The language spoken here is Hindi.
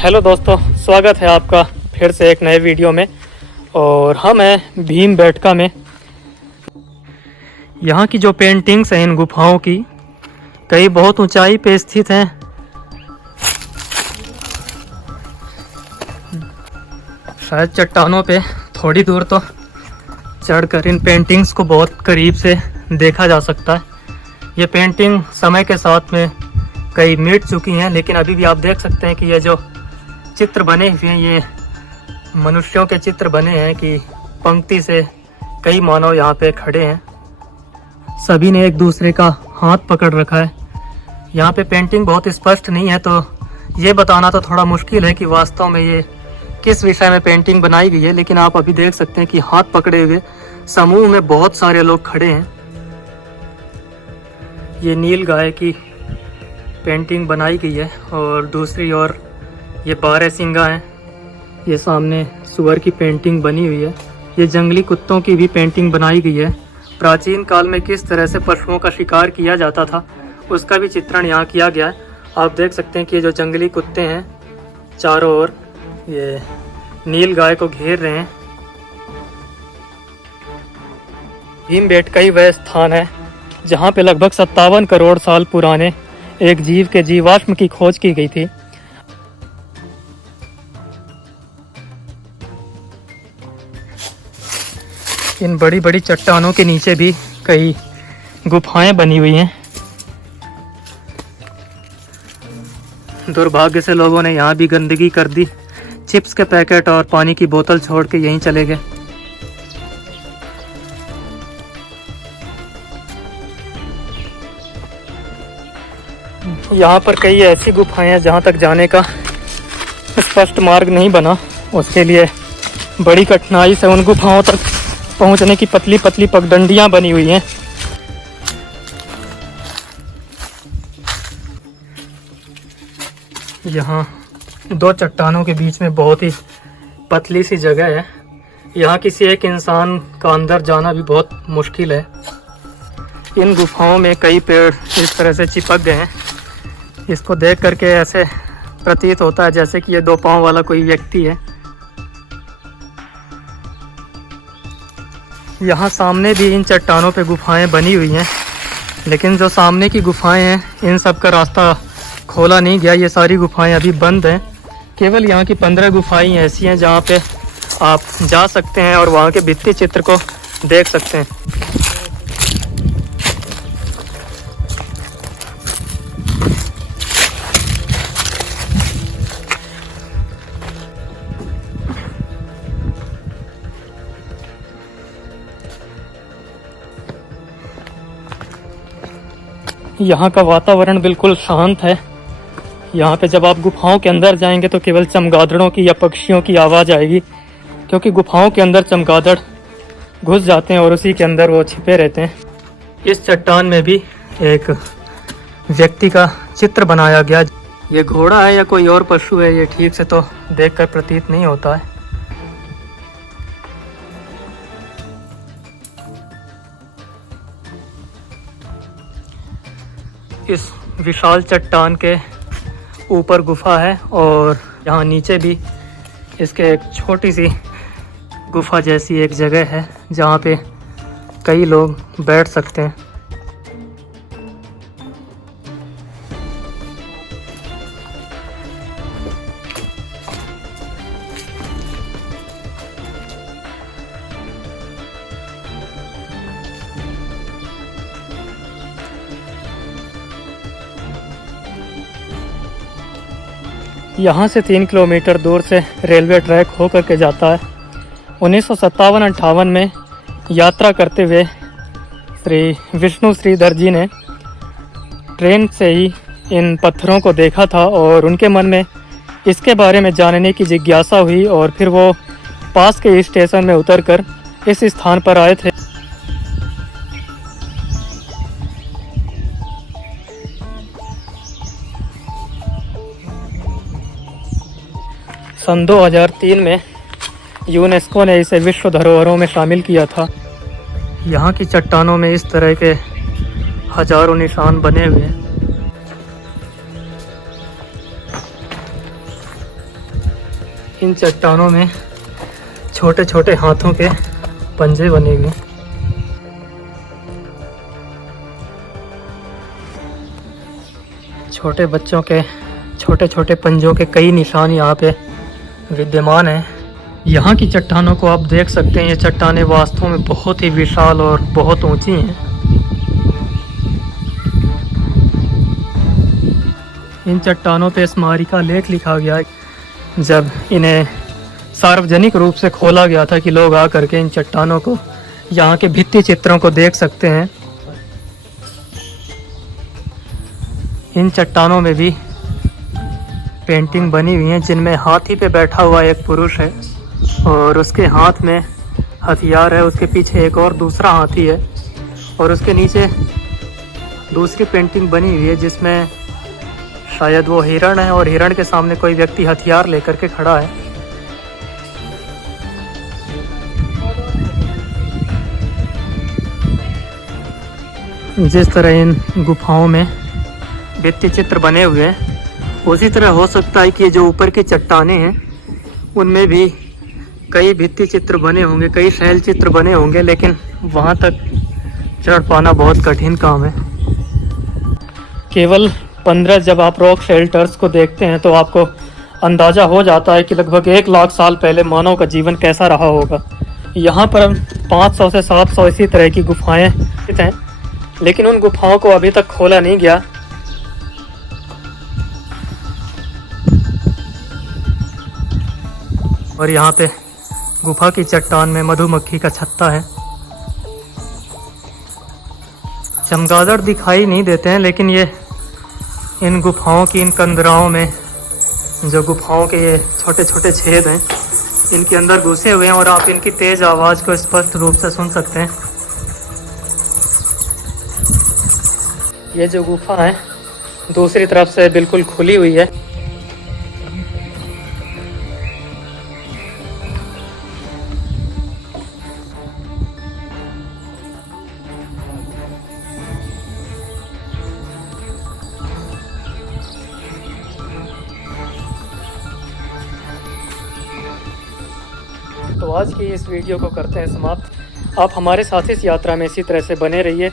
हेलो दोस्तों, स्वागत है आपका फिर से एक नए वीडियो में। और हम हैं भीमबेटका में। यहाँ की जो पेंटिंग्स हैं इन गुफाओं की, कई बहुत ऊंचाई पे स्थित हैं। शायद चट्टानों पे थोड़ी दूर तो चढ़कर इन पेंटिंग्स को बहुत करीब से देखा जा सकता है। ये पेंटिंग समय के साथ में कई मिट चुकी हैं, लेकिन अभी भी आप देख सकते हैं कि ये जो चित्र बने हुए हैं ये मनुष्यों के चित्र बने हैं कि पंक्ति से कई मानव यहाँ पे खड़े हैं। सभी ने एक दूसरे का हाथ पकड़ रखा है। यहाँ पे पेंटिंग बहुत स्पष्ट नहीं है, तो ये बताना तो थोड़ा मुश्किल है कि वास्तव में ये किस विषय में पेंटिंग बनाई गई है। लेकिन आप अभी देख सकते हैं कि हाथ पकड़े हुए समूह में बहुत सारे लोग खड़े हैं। ये नील गाय की पेंटिंग बनाई गई है और दूसरी ओर ये बारहसिंगा हैं। ये सामने सुअर की पेंटिंग बनी हुई है। ये जंगली कुत्तों की भी पेंटिंग बनाई गई है। प्राचीन काल में किस तरह से पशुओं का शिकार किया जाता था उसका भी चित्रण यहाँ किया गया है। आप देख सकते हैं कि ये जो जंगली कुत्ते हैं चारों ओर ये नील गाय को घेर रहे हैं। भीमबेटका ही वह स्थान है जहाँ पे लगभग 57 करोड़ साल पुराने एक जीव के जीवाश्म की खोज की गई थी। इन बड़ी बड़ी चट्टानों के नीचे भी कई गुफाएं बनी हुई हैं। दुर्भाग्य से लोगों ने यहाँ भी गंदगी कर दी। चिप्स के पैकेट और पानी की बोतल छोड़ के यहीं चले गए। यहाँ पर कई ऐसी गुफाएं हैं जहाँ तक जाने का स्पष्ट मार्ग नहीं बना। उसके लिए बड़ी कठिनाई से उन गुफाओं तक पहुँचने की पतली पतली पगडंडियाँ बनी हुई हैं। यहाँ दो चट्टानों के बीच में बहुत ही पतली सी जगह है। यहाँ किसी एक इंसान का अंदर जाना भी बहुत मुश्किल है। इन गुफाओं में कई पेड़ इस तरह से चिपक गए हैं। इसको देख करके ऐसे प्रतीत होता है जैसे कि ये दो पांव वाला कोई व्यक्ति है। यहाँ सामने भी इन चट्टानों पे गुफाएं बनी हुई हैं, लेकिन जो सामने की गुफाएं हैं इन सब का रास्ता खोला नहीं गया। ये सारी गुफाएं अभी बंद हैं। केवल यहाँ की 15 गुफाएं ऐसी हैं जहाँ पे आप जा सकते हैं और वहाँ के भित्ति चित्र को देख सकते हैं। यहाँ का वातावरण बिल्कुल शांत है। यहाँ पे जब आप गुफाओं के अंदर जाएंगे तो केवल चमगादड़ों की या पक्षियों की आवाज़ आएगी, क्योंकि गुफाओं के अंदर चमगादड़ घुस जाते हैं और उसी के अंदर वो छिपे रहते हैं। इस चट्टान में भी एक व्यक्ति का चित्र बनाया गया। ये घोड़ा है या कोई और पशु है ये ठीक से तो देखकर प्रतीत नहीं होता है। इस विशाल चट्टान के ऊपर गुफा है और यहाँ नीचे भी इसके एक छोटी सी गुफा जैसी एक जगह है जहाँ पे कई लोग बैठ सकते हैं। यहाँ से 3 किलोमीटर दूर से रेलवे ट्रैक होकर के जाता है। 1957-58 में यात्रा करते हुए श्री विष्णु श्रीधर जी ने ट्रेन से ही इन पत्थरों को देखा था और उनके मन में इसके बारे में जानने की जिज्ञासा हुई और फिर वो पास के स्टेशन में उतरकर इस स्थान पर आए थे। सन 2003 में यूनेस्को ने इसे विश्व धरोहरों में शामिल किया था। यहाँ की चट्टानों में इस तरह के हजारों निशान बने हुए हैं। इन चट्टानों में छोटे छोटे हाथों के पंजे बने हुए। छोटे बच्चों के छोटे छोटे पंजों के कई निशान यहाँ पे विद्यमान हैं। यहाँ की चट्टानों को आप देख सकते हैं, ये चट्टानें वास्तव में बहुत ही विशाल और बहुत ऊंची हैं। इन चट्टानों पे स्मारिका लेख लिखा गया है। जब इन्हें सार्वजनिक रूप से खोला गया था कि लोग आकर के इन चट्टानों को, यहाँ के भित्ति चित्रों को देख सकते हैं। इन चट्टानों में भी पेंटिंग बनी हुई है जिनमें हाथी पे बैठा हुआ एक पुरुष है और उसके हाथ में हथियार है। उसके पीछे एक और दूसरा हाथी है और उसके नीचे दूसरी पेंटिंग बनी हुई है जिसमें शायद वो हिरण है और हिरण के सामने कोई व्यक्ति हथियार लेकर के खड़ा है। जिस तरह इन गुफाओं में भित्ति चित्र बने हुए हैं, उसी तरह हो सकता है कि ये जो ऊपर की चट्टानें हैं उनमें भी कई भित्ति चित्र बने होंगे, कई शैल चित्र बने होंगे, लेकिन वहाँ तक चढ़ पाना बहुत कठिन काम है। केवल 15 जब आप रॉक शेल्टर्स को देखते हैं तो आपको अंदाज़ा हो जाता है कि लगभग 1 लाख साल पहले मानव का जीवन कैसा रहा होगा। यहाँ पर 500 से 700 इसी तरह की गुफाएं हैं, लेकिन उन गुफाओं को अभी तक खोला नहीं गया। और यहाँ पे गुफा की चट्टान में मधुमक्खी का छत्ता है। चमगादड़ दिखाई नहीं देते हैं, लेकिन ये इन गुफाओं की, इन कंदराओं में जो गुफाओं के ये छोटे छोटे छेद हैं, इनके अंदर घुसे हुए हैं और आप इनकी तेज़ आवाज़ को स्पष्ट रूप से सुन सकते हैं। ये जो गुफा है दूसरी तरफ से बिल्कुल खुली हुई है। तो आज की इस वीडियो को करते हैं समाप्त। आप हमारे साथ इस यात्रा में इसी तरह से बने रहिए।